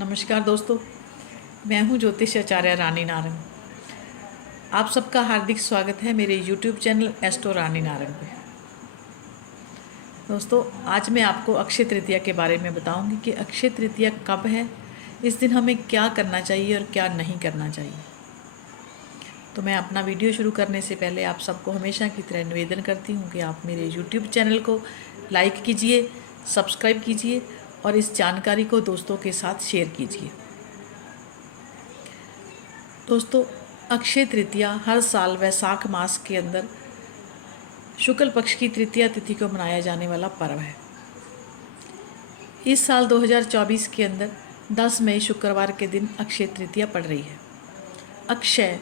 नमस्कार दोस्तों, मैं हूं ज्योतिष आचार्य रानी नारंग। आप सबका हार्दिक स्वागत है मेरे YouTube चैनल एस्ट्रो रानी नारंग पे। दोस्तों, आज मैं आपको अक्षय तृतीया के बारे में बताऊंगी कि अक्षय तृतीया कब है, इस दिन हमें क्या करना चाहिए और क्या नहीं करना चाहिए। तो मैं अपना वीडियो शुरू करने से पहले आप सबको हमेशा की तरह निवेदन करती हूँ कि आप मेरे YouTube चैनल को लाइक कीजिए, सब्सक्राइब कीजिए और इस जानकारी को दोस्तों के साथ शेयर कीजिए। दोस्तों, अक्षय तृतीया हर साल वैशाख मास के अंदर शुक्ल पक्ष की तृतीया तिथि को मनाया जाने वाला पर्व है। इस साल 2024 के अंदर 10 मई शुक्रवार के दिन अक्षय तृतीया पड़ रही है। अक्षय,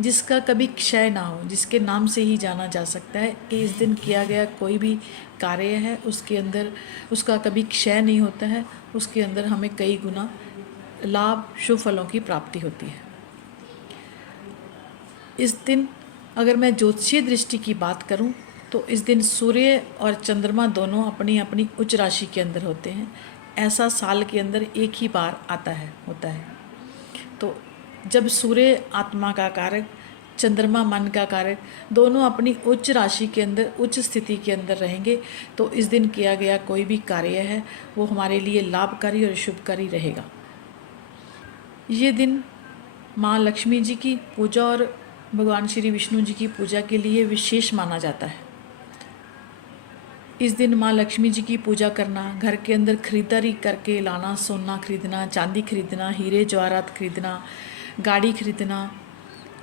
जिसका कभी क्षय ना हो, जिसके नाम से ही जाना जा सकता है कि इस दिन किया गया कोई भी कार्य है उसके अंदर उसका कभी क्षय नहीं होता है, उसके अंदर हमें कई गुना लाभ शुभ फलों की प्राप्ति होती है। इस दिन अगर मैं ज्योतिषीय दृष्टि की बात करूं तो इस दिन सूर्य और चंद्रमा दोनों अपनी अपनी उच्च राशि के अंदर होते हैं। ऐसा साल के अंदर एक ही बार होता है। तो जब सूर्य आत्मा का कारक, चंद्रमा मन का कारक, दोनों अपनी उच्च राशि के अंदर उच्च स्थिति के अंदर रहेंगे तो इस दिन किया गया कोई भी कार्य है वो हमारे लिए लाभकारी और शुभकारी रहेगा। ये दिन माँ लक्ष्मी जी की पूजा और भगवान श्री विष्णु जी की पूजा के लिए विशेष माना जाता है। इस दिन माँ लक्ष्मी जी की पूजा करना, घर के अंदर खरीदारी करके लाना, सोना खरीदना, चांदी खरीदना, हीरे जवाहरात खरीदना, गाड़ी खरीदना,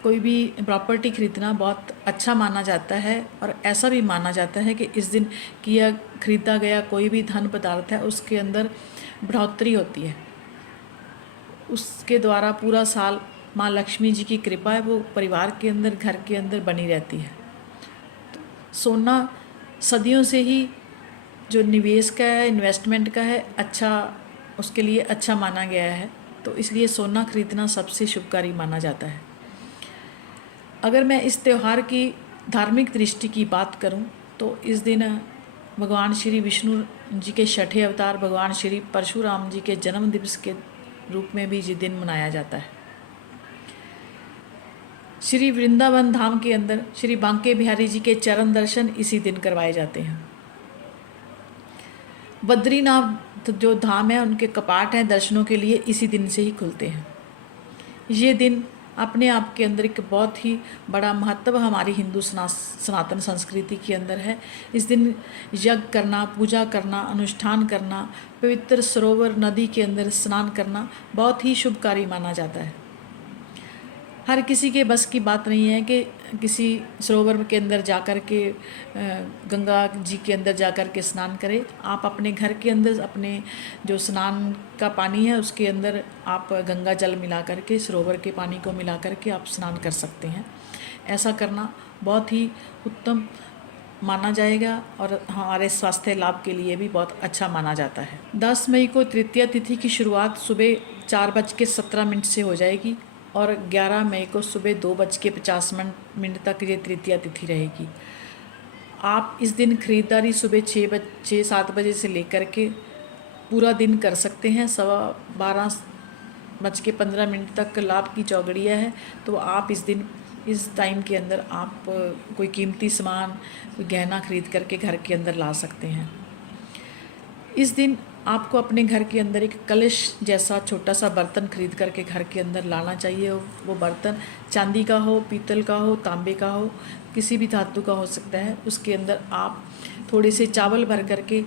कोई भी प्रॉपर्टी खरीदना बहुत अच्छा माना जाता है। और ऐसा भी माना जाता है कि इस दिन खरीदा गया कोई भी धन पदार्थ है उसके अंदर बढ़ोतरी होती है, उसके द्वारा पूरा साल माँ लक्ष्मी जी की कृपा है वो परिवार के अंदर, घर के अंदर बनी रहती है। तो सोना सदियों से ही जो निवेश का है, इन्वेस्टमेंट का है, उसके लिए अच्छा माना गया है, तो इसलिए सोना खरीदना सबसे शुभकारी माना जाता है। अगर मैं इस त्यौहार की धार्मिक दृष्टि की बात करूं तो इस दिन भगवान श्री विष्णु जी के छठे अवतार भगवान श्री परशुराम जी के जन्म दिवस के रूप में भी ये दिन मनाया जाता है। श्री वृंदावन धाम के अंदर श्री बांके बिहारी जी के चरण दर्शन इसी दिन करवाए जाते हैं। बद्रीनाथ जो धाम है उनके कपाट हैं दर्शनों के लिए इसी दिन से ही खुलते हैं। ये दिन अपने आप के अंदर एक बहुत ही बड़ा महत्व हमारी हिंदू सनातन संस्कृति के अंदर है। इस दिन यज्ञ करना, पूजा करना, अनुष्ठान करना, पवित्र सरोवर नदी के अंदर स्नान करना बहुत ही शुभकारी माना जाता है। हर किसी के बस की बात नहीं है कि किसी सरोवर के अंदर जाकर के गंगा जी के अंदर जाकर के स्नान करें। आप अपने घर के अंदर अपने जो स्नान का पानी है उसके अंदर आप गंगा जल मिला करके, सरोवर के पानी को मिला करके आप स्नान कर सकते हैं। ऐसा करना बहुत ही उत्तम माना जाएगा और हमारे स्वास्थ्य लाभ के लिए भी बहुत अच्छा माना जाता है। 10 मई को तृतीया तिथि की शुरुआत सुबह 4:17 से हो जाएगी और 11 मई को सुबह 2:50 तक ये तृतीया तिथि रहेगी। आप इस दिन खरीदारी सुबह 6-7 बजे से लेकर के पूरा दिन कर सकते हैं। 12:15 तक लाभ की चौगड़िया है, तो आप इस दिन इस टाइम के अंदर आप कोई कीमती सामान, कोई गहना खरीद करके घर के अंदर ला सकते हैं। इस दिन आपको अपने घर के अंदर एक कलश जैसा छोटा सा बर्तन खरीद करके घर के अंदर लाना चाहिए। वो बर्तन चांदी का हो, पीतल का हो, तांबे का हो, किसी भी धातु का हो सकता है। उसके अंदर आप थोड़े से चावल भर करके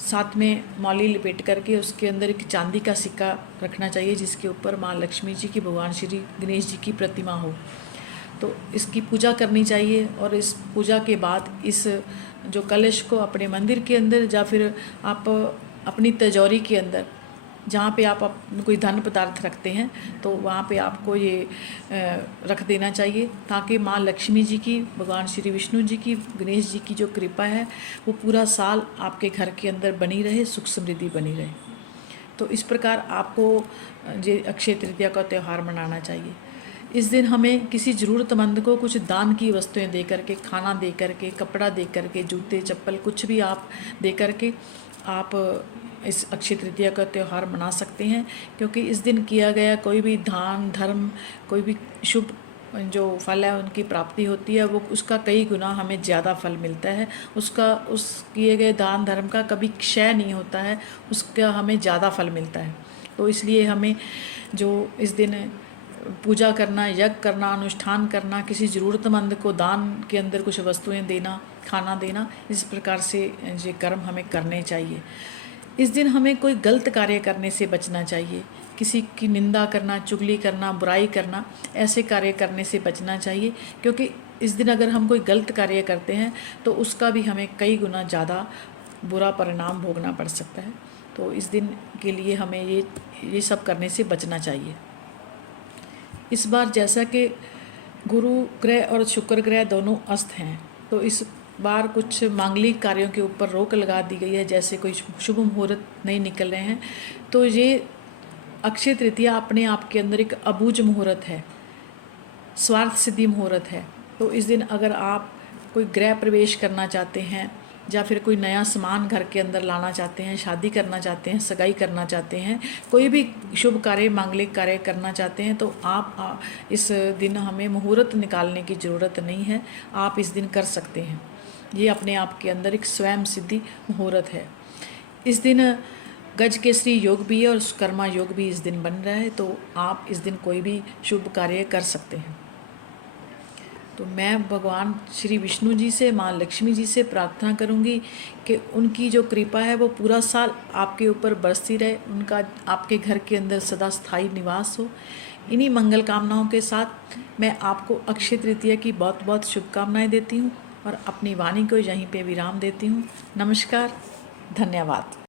साथ में मौली लपेट करके उसके अंदर एक चांदी का सिक्का रखना चाहिए जिसके ऊपर माँ लक्ष्मी जी की, भगवान श्री गणेश जी की प्रतिमा हो। तो इसकी पूजा करनी चाहिए और इस पूजा के बाद इस जो कलश को अपने मंदिर के अंदर या फिर आप अपनी तिजोरी के अंदर, जहाँ पे आप कोई धन पदार्थ रखते हैं तो वहाँ पे आपको ये रख देना चाहिए ताकि माँ लक्ष्मी जी की, भगवान श्री विष्णु जी की, गणेश जी की जो कृपा है वो पूरा साल आपके घर के अंदर बनी रहे, सुख समृद्धि बनी रहे। तो इस प्रकार आपको ये अक्षय तृतीया का त्यौहार मनाना चाहिए। इस दिन हमें किसी ज़रूरतमंद को कुछ दान की वस्तुएं दे करके, खाना दे करके, कपड़ा दे करके, जूते चप्पल कुछ भी आप दे करके आप इस अक्षय तृतीया का त्यौहार मना सकते हैं, क्योंकि इस दिन किया गया कोई भी दान धर्म, कोई भी शुभ जो फल है उनकी प्राप्ति होती है, वो उसका कई गुना हमें ज़्यादा फल मिलता है। उस किए गए दान धर्म का कभी क्षय नहीं होता है, उसका हमें ज़्यादा फल मिलता है। तो इसलिए हमें जो इस दिन पूजा करना, यज्ञ करना, अनुष्ठान करना, किसी ज़रूरतमंद को दान के अंदर कुछ वस्तुएं देना, खाना देना, इस प्रकार से ये कर्म हमें करने चाहिए। इस दिन हमें कोई गलत कार्य करने से बचना चाहिए। किसी की निंदा करना, चुगली करना, बुराई करना, ऐसे कार्य करने से बचना चाहिए, क्योंकि इस दिन अगर हम कोई गलत कार्य करते हैं तो उसका भी हमें कई गुना ज़्यादा बुरा परिणाम भोगना पड़ सकता है। तो इस दिन के लिए हमें ये सब करने से बचना चाहिए। इस बार जैसा कि गुरु ग्रह और शुक्र ग्रह दोनों अस्त हैं, तो इस बार कुछ मांगलिक कार्यों के ऊपर रोक लगा दी गई है, जैसे कोई शुभ मुहूर्त नहीं निकल रहे हैं। तो ये अक्षय तृतीया अपने आप के अंदर एक अबूझ मुहूर्त है, स्वार्थ सिद्धि मुहूर्त है। तो इस दिन अगर आप कोई गृह प्रवेश करना चाहते हैं, या फिर कोई नया सामान घर के अंदर लाना चाहते हैं, शादी करना चाहते हैं, सगाई करना चाहते हैं, कोई भी शुभ कार्य, मांगलिक कार्य करना चाहते हैं, तो आप इस दिन हमें मुहूर्त निकालने की ज़रूरत नहीं है, आप इस दिन कर सकते हैं। ये अपने आप के अंदर एक स्वयं सिद्धि मुहूर्त है। इस दिन गजकेसरी योग भी है और कर्मा योग भी इस दिन बन रहा है, तो आप इस दिन कोई भी शुभ कार्य कर सकते हैं। तो मैं भगवान श्री विष्णु जी से, माँ लक्ष्मी जी से प्रार्थना करूंगी कि उनकी जो कृपा है वो पूरा साल आपके ऊपर बरसती रहे, उनका आपके घर के अंदर सदा स्थायी निवास हो। इन्हीं मंगल कामनाओं के साथ मैं आपको अक्षय तृतीया की बहुत बहुत शुभकामनाएं देती हूँ और अपनी वाणी को यहीं पे विराम देती हूँ। नमस्कार, धन्यवाद।